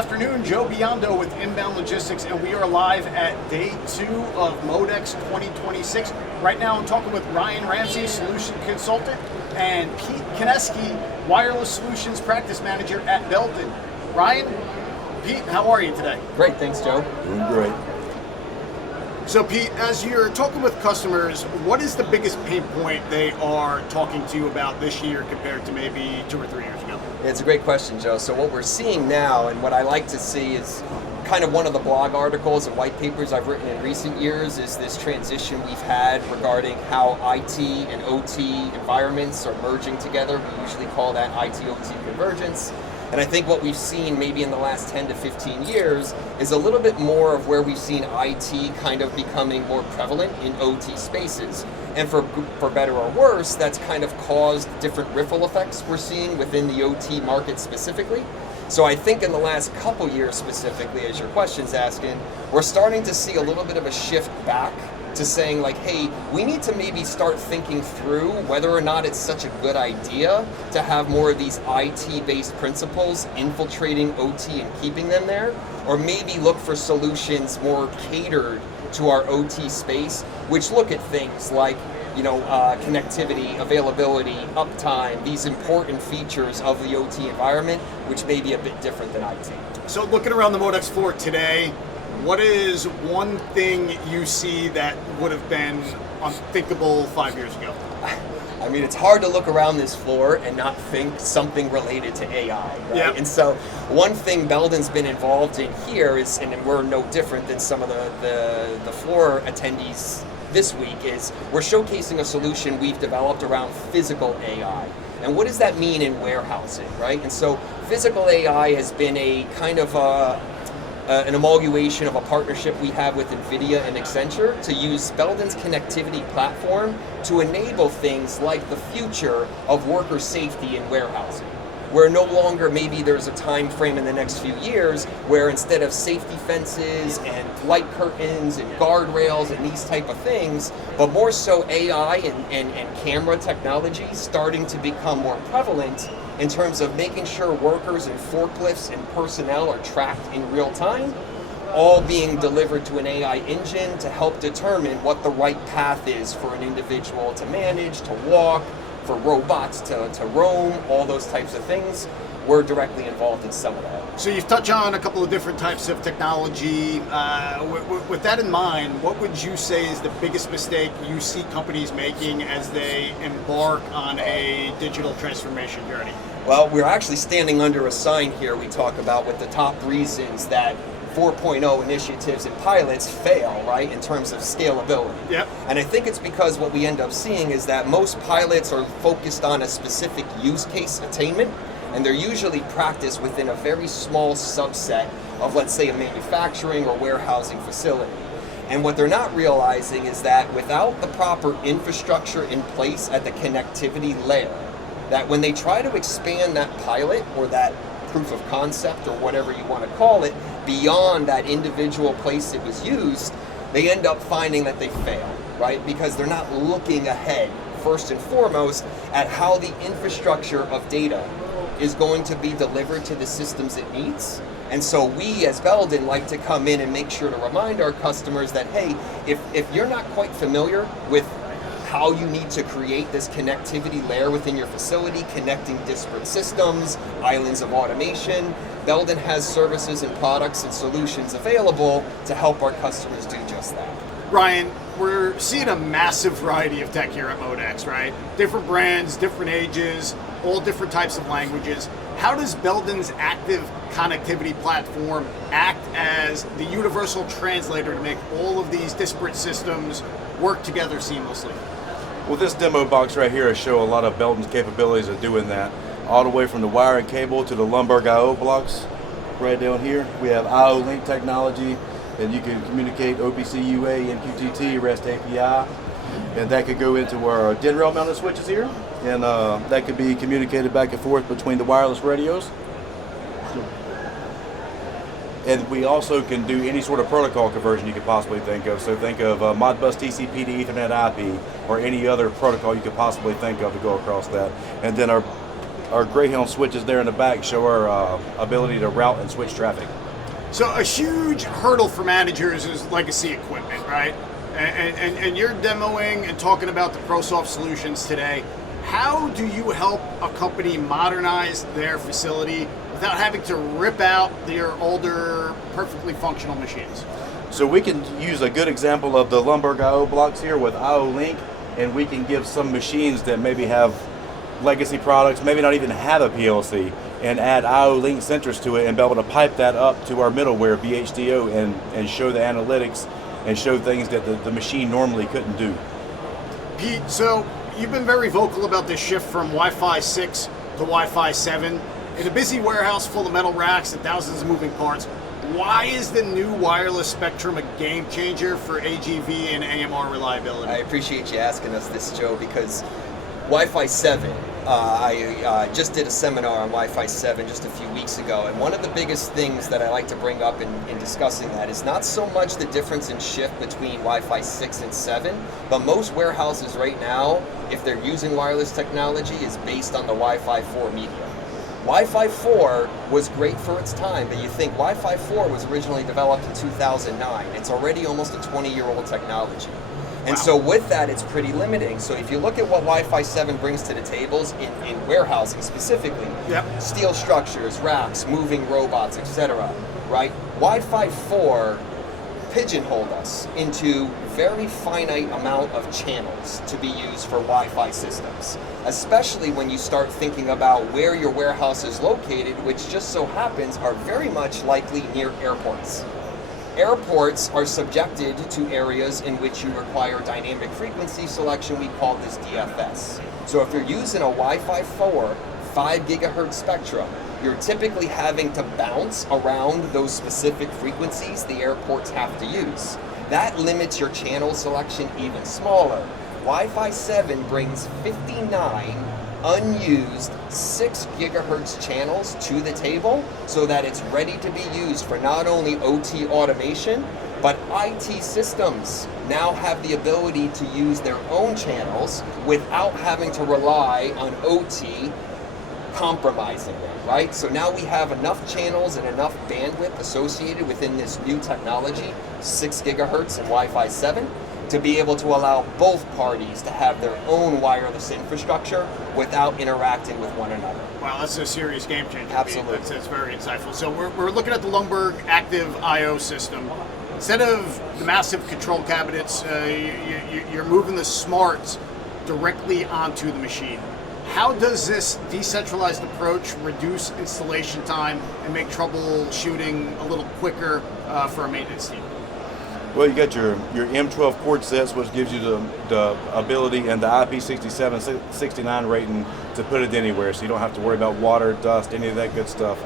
afternoon, Joe Biondo with Inbound Logistics, and we are live at day 2 of MODEX 2026. Right now I'm talking with Ryan Ramsey, Solution Consultant, and Pete Kneski, Wireless Solutions Practice Manager at Belden. Ryan, Pete, how are you today? Great, thanks Joe. Doing great. So Pete, as you're talking with customers, what is the biggest pain point they are talking to you about this year compared to maybe 2 or 3 years ago? It's a great question, Joe. So what we're seeing now, and what I like to see is kind of one of the blog articles and white papers I've written in recent years is this transition we've had regarding how IT and OT environments are merging together. We usually call that IT-OT convergence. And I think what we've seen maybe in the last 10 to 15 years is a little bit more of where we've seen IT kind of becoming more prevalent in OT spaces. And for better or worse, that's kind of caused different ripple effects we're seeing within the OT market specifically. So I think in the last couple years specifically, as your question's asking, we're starting to see a little bit of a shift back to saying like, hey, we need to maybe start thinking through whether or not it's such a good idea to have more of these IT-based principles infiltrating OT and keeping them there, or maybe look for solutions more catered to our OT space, which look at things like, connectivity, availability, uptime, these important features of the OT environment, which may be a bit different than IT. So looking around the MODEX floor today, what is one thing you see that would have been unthinkable 5 years ago? I mean, it's hard to look around this floor and not think something related to AI, right? Yep. And so one thing Belden's been involved in here is, and we're no different than some of the floor attendees this week, is we're showcasing a solution we've developed around physical AI. And what does that mean in warehousing, right? And so physical AI has been a kind of an amalgamation of a partnership we have with NVIDIA and Accenture to use Belden's connectivity platform to enable things like the future of worker safety in warehousing, where no longer maybe there's a time frame in the next few years where instead of safety fences and light curtains and guardrails and these type of things, but more so AI and camera technology starting to become more prevalent in terms of making sure workers and forklifts and personnel are tracked in real time, all being delivered to an AI engine to help determine what the right path is for an individual to manage, to walk, for robots to roam, all those types of things. We're directly involved in some of that. So you've touched on a couple of different types of technology. With that in mind, what would you say is the biggest mistake you see companies making as they embark on a digital transformation journey? Well, we're actually standing under a sign here we talk about with the top reasons that 4.0 initiatives and pilots fail, right, in terms of scalability. Yep. And I think it's because what we end up seeing is that most pilots are focused on a specific use case attainment, and they're usually practiced within a very small subset of, let's say, a manufacturing or warehousing facility. And what they're not realizing is that without the proper infrastructure in place at the connectivity layer, that when they try to expand that pilot or that proof of concept or whatever you want to call it beyond that individual place it was used, they end up finding that they fail, right? Because they're not looking ahead, first and foremost, at how the infrastructure of data is going to be delivered to the systems it needs. And so we as Belden like to come in and make sure to remind our customers that, hey, if you're not quite familiar with how you need to create this connectivity layer within your facility, connecting disparate systems, islands of automation, Belden has services and products and solutions available to help our customers do just that. Ryan, we're seeing a massive variety of tech here at MODEX, right? Different brands, different ages, all different types of languages. How does Belden's active connectivity platform act as the universal translator to make all of these disparate systems work together seamlessly? Well, this demo box right here will show a lot of Belden's capabilities of doing that, all the way from the wire and cable to the Lumberg I/O blocks. Right down here, we have I/O link technology, and you can communicate OPC UA, MQTT, REST API, and that could go into our DIN rail mounted switches here, and that could be communicated back and forth between the wireless radios. And we also can do any sort of protocol conversion you could possibly think of. So think of Modbus TCP to Ethernet IP, or any other protocol you could possibly think of to go across that. And then our our Greyhound switches there in the back show our ability to route and switch traffic. So a huge hurdle for managers is legacy equipment, right? And you're demoing and talking about the ProSoft solutions today. How do you help a company modernize their facility without having to rip out their older, perfectly functional machines? So we can use a good example of the Lumberg IO blocks here with IO Link, and we can give some machines that maybe have legacy products, maybe not even have a PLC, and add IO Link sensors to it and be able to pipe that up to our middleware BHDO and show the analytics and show things that the machine normally couldn't do. Pete, so you've been very vocal about this shift from Wi-Fi 6 to Wi-Fi 7. In a busy warehouse full of metal racks and thousands of moving parts, why is the new wireless spectrum a game changer for AGV and AMR reliability? I appreciate you asking us this, Joe, because Wi-Fi 7, I just did a seminar on Wi-Fi 7 just a few weeks ago, and one of the biggest things that I like to bring up in discussing that is not so much the difference in shift between Wi-Fi 6 and 7, but most warehouses right now, if they're using wireless technology, is based on the Wi-Fi 4 medium. Wi-Fi 4 was great for its time, but you think Wi-Fi 4 was originally developed in 2009. It's already almost a 20-year-old technology. And so with that, it's pretty limiting. So if you look at what Wi-Fi 7 brings to the tables in warehousing specifically, steel structures, racks, moving robots, etc., right? Wi-Fi 4 pigeonholed us into very finite amount of channels to be used for Wi-Fi systems, especially when you start thinking about where your warehouse is located, which just so happens are very much likely near airports. Airports are subjected to areas in which you require dynamic frequency selection. We call this DFS. So if you're using a Wi-Fi 4 5 gigahertz spectrum, you're typically having to bounce around those specific frequencies the airports have to use. That limits your channel selection even smaller. Wi-Fi 7 brings 59 unused 6 gigahertz channels to the table so that it's ready to be used for not only OT automation, but IT systems now have the ability to use their own channels without having to rely on OT compromising them, right? So now we have enough channels and enough bandwidth associated within this new technology, 6 gigahertz and Wi-Fi 7, to be able to allow both parties to have their own wireless infrastructure without interacting with one another. Wow, that's a serious game changer. Absolutely. That's very insightful. So we're looking at the Lumberg Active I/O system. Instead of the massive control cabinets, you're moving the smarts directly onto the machine. How does this decentralized approach reduce installation time and make troubleshooting a little quicker for a maintenance team? Well, you got your M12 cord sets, which gives you the ability and the IP67, 69 rating to put it anywhere, so you don't have to worry about water, dust, any of that good stuff.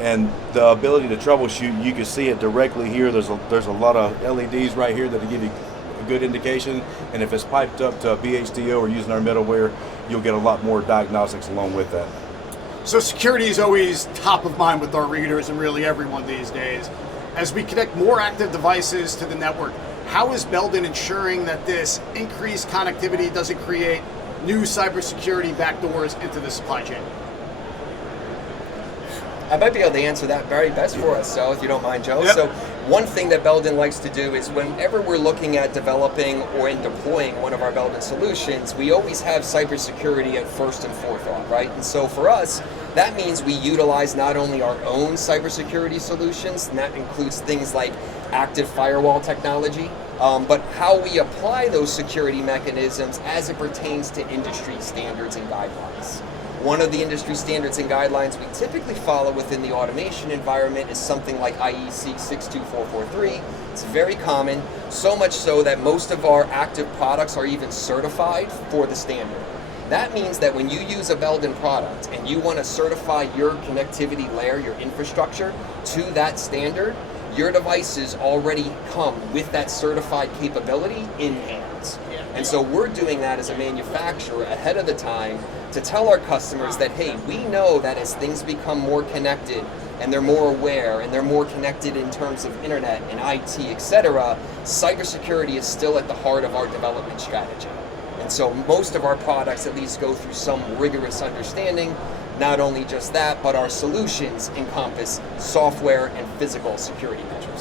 And the ability to troubleshoot, you can see it directly here. There's a lot of LEDs right here that give you a good indication, and if it's piped up to a BHDO or using our middleware, you'll get a lot more diagnostics along with that. So security is always top of mind with our readers and really everyone these days. As we connect more active devices to the network, how is Belden ensuring that this increased connectivity doesn't create new cybersecurity backdoors into the supply chain? I might be able to answer that very best for us, so if you don't mind, Joe. Yep. So one thing that Belden likes to do is whenever we're looking at developing or in deploying one of our Belden solutions, we always have cybersecurity at first and forethought, right? And so for us, that means we utilize not only our own cybersecurity solutions, and that includes things like active firewall technology, but how we apply those security mechanisms as it pertains to industry standards and guidelines. One of the industry standards and guidelines we typically follow within the automation environment is something like IEC 62443. It's very common, so much so that most of our active products are even certified for the standard. That means that when you use a Belden product and you want to certify your connectivity layer, your infrastructure, to that standard, your devices already come with that certified capability in hand. And so we're doing that as a manufacturer ahead of the time to tell our customers that, hey, we know that as things become more connected and they're more aware and they're more connected in terms of internet and IT, etc., cybersecurity is still at the heart of our development strategy. And And so most of our products at least go through some rigorous understanding. Not only just that, but our solutions encompass software and physical security measures.